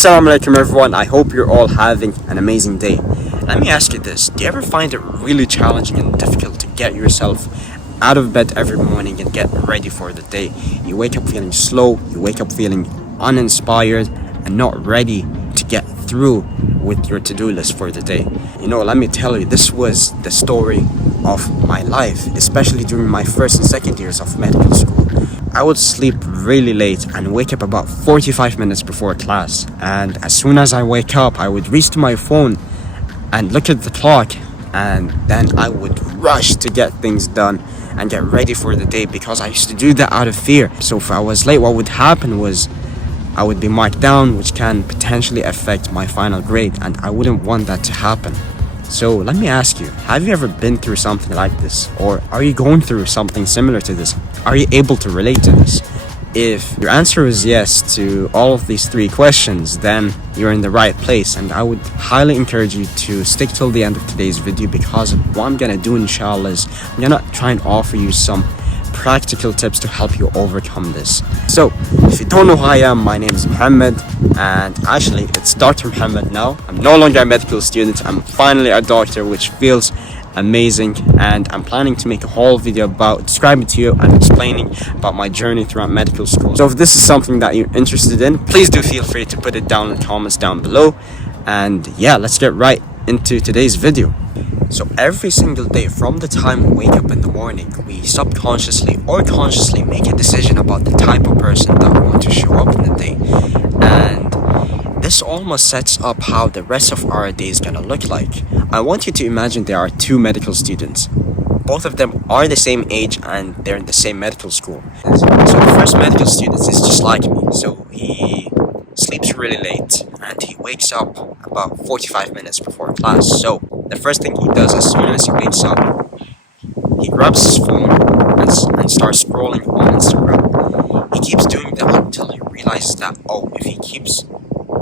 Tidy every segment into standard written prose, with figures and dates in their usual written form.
Assalamu alaikum everyone, I hope you're all having an amazing day. Let me ask you this, do you ever find it really challenging and difficult to get yourself out of bed every morning and get ready for the day? You wake up feeling slow, you wake up feeling uninspired and not ready to get through with your to-do list for the day. Let me tell you, this was the story of my life, especially during my first and second years of medical school. I would sleep really late and wake up about 45 minutes before class, and as soon as I wake up I would reach to my phone and look at the clock, and then I would rush to get things done and get ready for the day because I used to do that out of fear. So if I was late, what would happen was I would be marked down, which can potentially affect my final grade, and I wouldn't want that to happen. So let me ask you, have you ever been through something like this? Or are you going through something similar to this? Are you able to relate to this? If your answer is yes to all of these three questions, then you're in the right place, and I would highly encourage you to stick till the end of today's video, because what I'm gonna do inshallah is I'm gonna try and offer you some practical tips to help you overcome this. So if you don't know who I am, my name is Muhammad, and actually it's Dr. Muhammad now. I'm no longer a medical student, I'm finally a doctor, which feels amazing, and I'm planning to make a whole video about describing to you and explaining about my journey throughout medical school. So if this is something that you're interested in, please do feel free to put it down in the comments down below. And yeah, let's get right into today's video. So every single day, from the time we wake up in the morning, we subconsciously or consciously make a decision about the type of person that we want to show up in the day, and this almost sets up how the rest of our day is gonna look like. I want you to imagine there are two medical students. Both of them are the same age and they're in the same medical school. So the first medical student is just like me. So he sleeps really late and he wakes up about 45 minutes before class. So the first thing he does as soon as he wakes up, he grabs his phone and starts scrolling on Instagram. He keeps doing that until he realizes that, if he keeps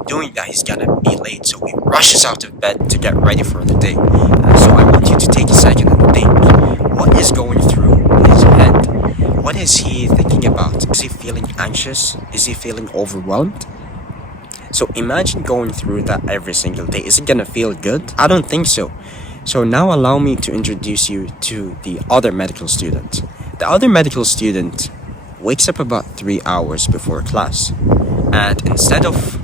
doing that, he's gonna be late. So he rushes out of bed to get ready for the day. So I want you to take a second and think, what is going through his head? What is he thinking about? Is he feeling anxious? Is he feeling overwhelmed? So imagine going through that every single day. Is it gonna feel good? I don't think so. So now allow me to introduce you to the other medical student. The other medical student wakes up about 3 hours before class, and instead of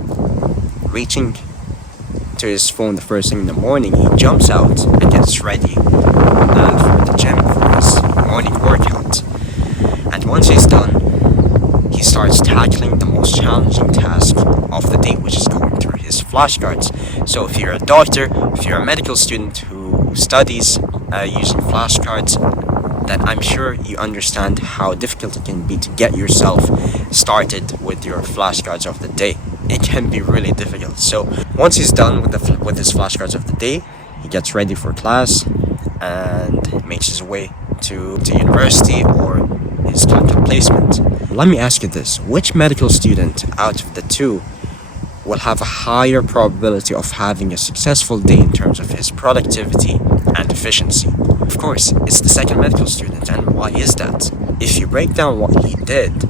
reaching to his phone the first thing in the morning, he jumps out and gets ready for the gym for his morning workout. And once he's done, he starts tackling the most challenging task of the day, which is going through his flashcards. So if you're a doctor, if you're a medical student who studies using flashcards, then I'm sure you understand how difficult it can be to get yourself started with your flashcards of the day. It can be really difficult. So once he's done with his flashcards of the day, he gets ready for class and makes his way to university or his clinical placement. Let me ask you this, which medical student out of the two will have a higher probability of having a successful day in terms of his productivity and efficiency? Of course, it's the second medical student. And why is that? If you break down what he did,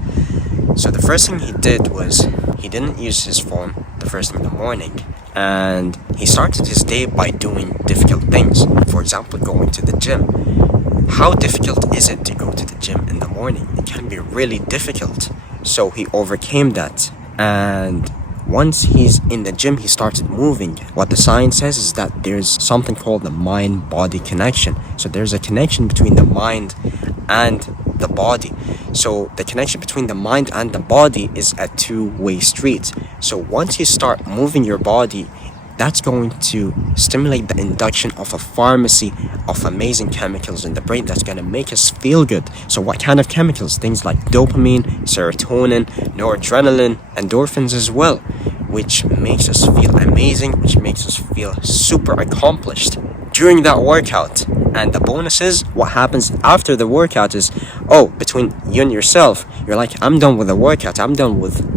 so the first thing he did was he didn't use his phone the first thing in the morning, and he started his day by doing difficult things. For example, going to the gym. How difficult is it to go to the gym in the morning? It can be really difficult. So he overcame that, and once he's in the gym, he started moving. What the science says is that there's something called the mind-body connection. So there's a connection between the mind and the body. So the connection between the mind and the body is a two-way street. So once you start moving your body, that's going to stimulate the induction of a pharmacy of amazing chemicals in the brain that's going to make us feel good. So what kind of chemicals? Things like dopamine, serotonin, noradrenaline, endorphins as well, which makes us feel amazing, which makes us feel super accomplished during that workout. And the bonus is, what happens after the workout is, between you and yourself, you're like, I'm done with the workout, I'm done with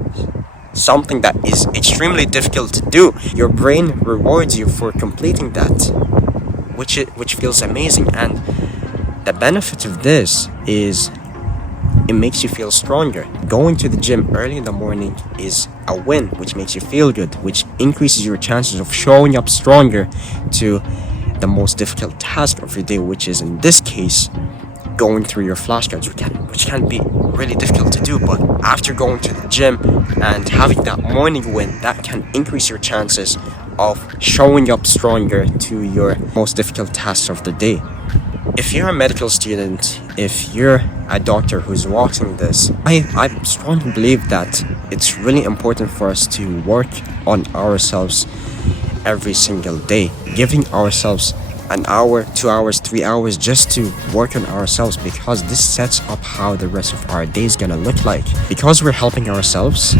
something that is extremely difficult to do. Your brain rewards you for completing that, which feels amazing. And the benefit of this is it makes you feel stronger. Going to the gym early in the morning is a win, which makes you feel good, which increases your chances of showing up stronger to the most difficult task of your day, which is in this case going through your flashcards, which can be really difficult to do. But after going to the gym and having that morning win, that can increase your chances of showing up stronger to your most difficult tasks of the day. If you're a medical student, if you're a doctor who's watching this, I strongly believe that it's really important for us to work on ourselves every single day, giving ourselves an hour, 2 hours, 3 hours just to work on ourselves, because this sets up how the rest of our day is gonna look like. Because we're helping ourselves,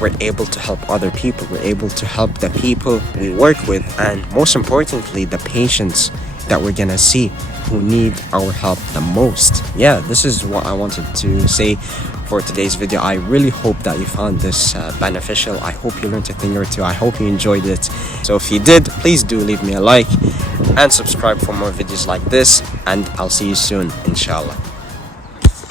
we're able to help other people, we're able to help the people we work with, and most importantly, the patients that we're gonna see who need our help the most. Yeah, this is what I wanted to say for today's video. I really hope that you found this beneficial. I hope you learned a thing or two. I hope you enjoyed it. So if you did, please do leave me a like and subscribe for more videos like this, and I'll see you soon, inshallah.